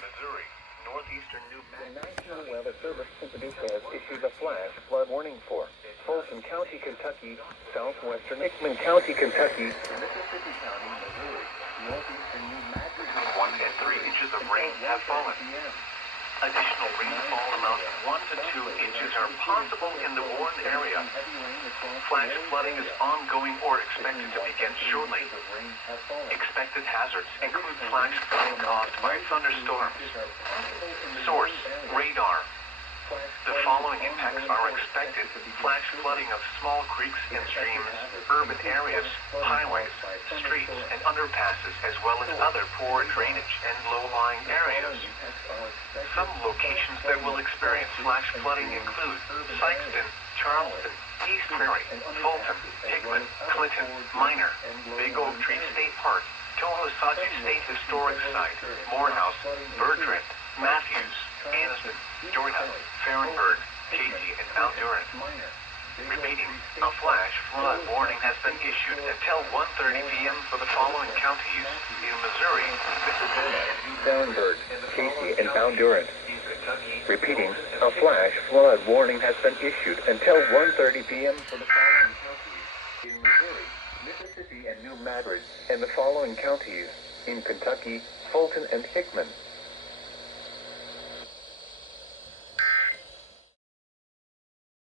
Missouri, northeastern New The Mexico. National Weather Service has issued a flash flood warning for Fulton County, Kentucky, southwestern Hickman County, Kentucky, Mississippi County, Missouri, northeastern New Mexico. 1 and 3 inches of rain have fallen. Additional rainfall amounts 1 to 2 inches are possible in the warned area. Flash flooding is ongoing or expected to begin shortly. Expected hazards include flash flooding caused by thunderstorms. Source: radar. The following impacts are expected: flash flooding of small creeks and streams, urban areas, highways, streets, and underpasses, as well as other poor drainage and low-lying areas. Some locations that will experience flash flooding include Sykeston, Charleston, East Prairie, Fulton, Hickman, Clinton, Minor, Big Oak Tree State Park, Tohosachi State Historic Site, Morehouse, Bertrand, Matthews, Anniston, Jordan, Farrenburg, Casey, and Mount Durant. Repeating, a flash flood warning has been issued until 1:30 p.m. for the following counties in Missouri, Mississippi, Farrenburg, Casey, and Mount Durant. Repeating, a flash flood warning has been issued until 1:30 p.m. for the following counties in Missouri, Mississippi, and New Madrid, and the following counties in Kentucky, Fulton, and Hickman.